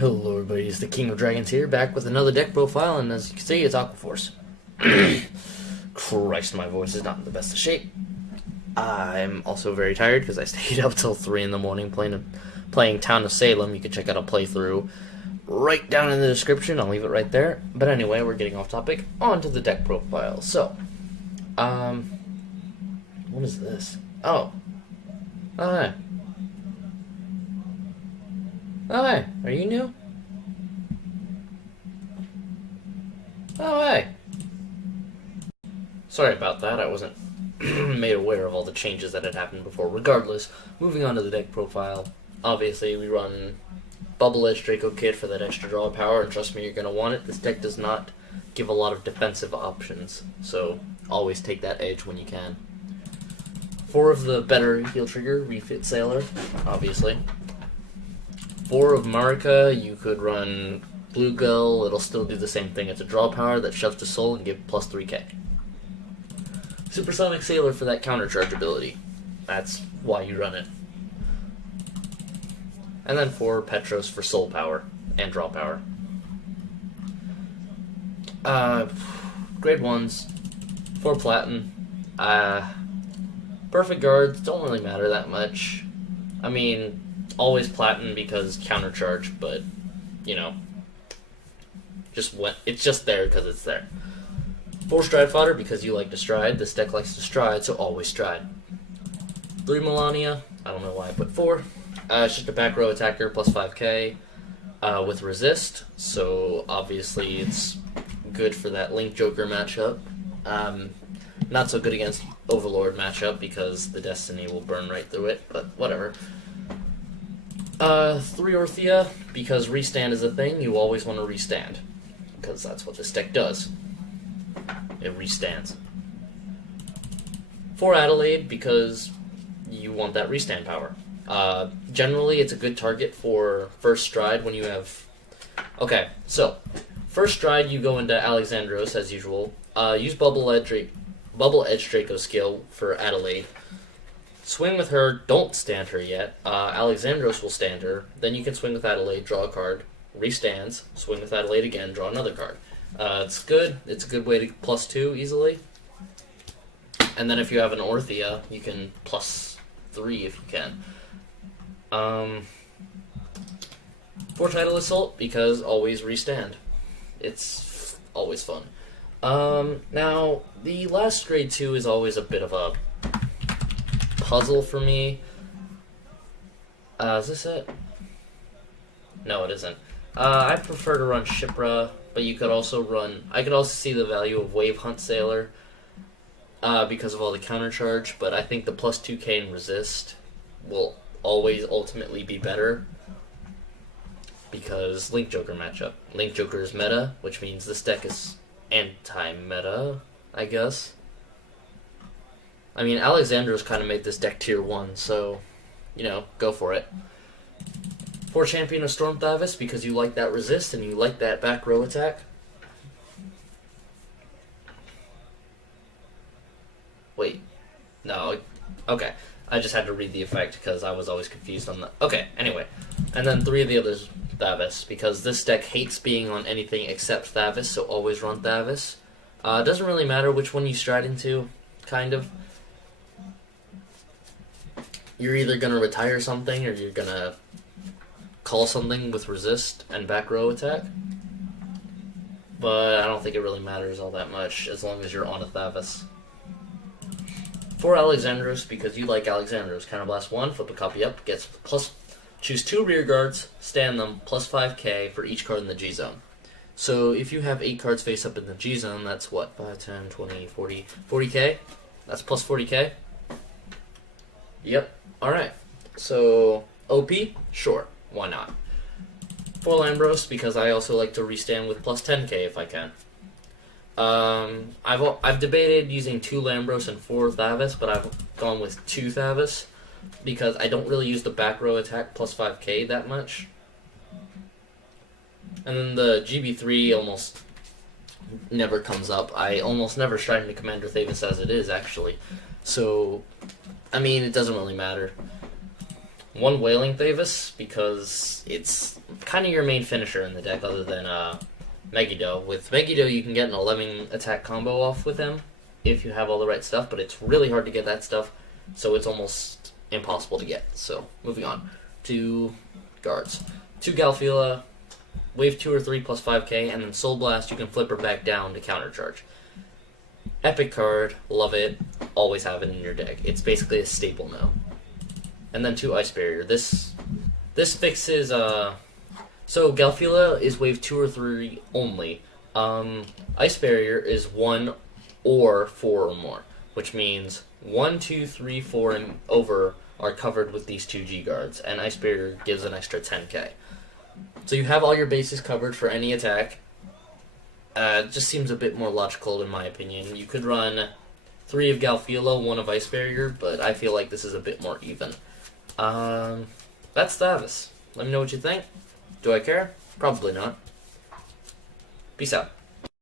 Hello everybody, it's the King of Dragons here, back with another deck profile, and as you can see, it's Aqua Force. Christ, my voice is not in the best of shape. I'm also very tired because I stayed up till 3 in the morning playing Town of Salem. You can check out a playthrough right down in the description, I'll leave it right there. But anyway, we're getting off topic, on to the deck profile. So, what is this? Oh, hi. Oh, hey, are you new? Oh, hey. Sorry about that, I wasn't made aware of all the changes that had happened before. Regardless, moving on to the deck profile, obviously we run Bubble Edge Draco Kit for that extra draw power, and trust me, you're going to want it. This deck does not give a lot of defensive options, so always take that edge when you can. 4 of the better heal trigger, Refit Sailor, obviously. 4 of Marika, you could run Blue Gull, it'll still do the same thing. It's a draw power that shoves to soul and give plus 3k. Supersonic Sailor for that counter charge ability. That's why you run it. And then 4 Petros for soul power and draw power. Grade 1s, 4 Platin. Perfect guards don't really matter that much. I mean, always Platin because counter charge, but you know, it's just there because it's there. 4 Stride Fodder because you like to stride. This deck likes to stride, so always stride. 3 Melania. I don't know why I put 4. It's just a back row attacker plus 5k with resist, so obviously it's good for that Link Joker matchup. Not so good against Overlord matchup because the Destiny will burn right through it, but whatever. 3 Orthea, because restand is a thing, you always want to restand. Because that's what this deck does. It restands. 4 Adelaide, because you want that restand power. Generally, it's a good target for first stride when you have... Okay, so, first stride you go into Alexandros as usual. Use Bubble Edge Draco skill for Adelaide. Swing with her, don't stand her yet. Alexandros will stand her. Then you can swing with Adelaide, draw a card, restands, swing with Adelaide again, draw another card. It's good. It's a good way to plus 2 easily. And then if you have an Orthea, you can plus 3 if you can. 4 Tidal Assault, because always restand. It's always fun. Now, the last grade 2 is always a bit of a puzzle for me. Is this it? No, it isn't. I prefer to run Shipra, but you could also run... I could also see the value of Wave Hunt Sailor because of all the counter charge, but I think the plus 2k and resist will always ultimately be better because Link Joker matchup. Link Joker is meta, which means this deck is anti-meta, I guess. I mean, Alexandros kind of made this deck tier 1, so, you know, go for it. 4 Champion of Storm Thavas, because you like that resist and you like that back row attack. Wait. No. Okay. I just had to read the effect because I was always confused on the... Okay, anyway. And then 3 of the others, Thavas, because this deck hates being on anything except Thavas, so always run Thavas. It doesn't really matter which one you stride into, kind of. You're either going to retire something or you're going to call something with resist and back row attack. But I don't think it really matters all that much as long as you're on a Thavas. 4 Alexandros, because you like Alexandros. Counterblast 1, flip a copy up, gets plus... Choose 2 rear guards, stand them, plus 5k for each card in the G-Zone. So if you have 8 cards face up in the G-Zone, that's what? 5, 10, 20, 40... 40k? That's plus 40k? Yep. Alright. So, OP? Sure. Why not? 4 Lambros, because I also like to restand with plus 10k if I can. I've debated using 2 Lambros and 4 Thavas, but I've gone with 2 Thavas, because I don't really use the back row attack plus 5k that much. And then the GB3 almost never comes up. I almost never stride into Commander Thavas as it is, actually. So, I mean, it doesn't really matter. 1 Wailing Thavas, because it's kind of your main finisher in the deck other than Megiddo. With Megiddo, you can get an 11 attack combo off with him if you have all the right stuff, but it's really hard to get that stuff, so it's almost impossible to get. So, moving on to guards. 2 Galfila, wave 2 or 3 plus 5k, and then Soul Blast, you can flip her back down to countercharge. Epic card, love it, always have it in your deck. It's basically a staple now. And then 2 Ice Barrier. This fixes, so Galfila is wave 2 or 3 only. Ice Barrier is 1 or 4 or more, which means 1, 2, 3, 4, and over are covered with these 2 G guards, and Ice Barrier gives an extra 10k. So you have all your bases covered for any attack. It just seems a bit more logical in my opinion. You could run 3 of Galfila, 1 of Ice Barrier, but I feel like this is a bit more even. That's Thavas. Let me know what you think. Do I care? Probably not. Peace out.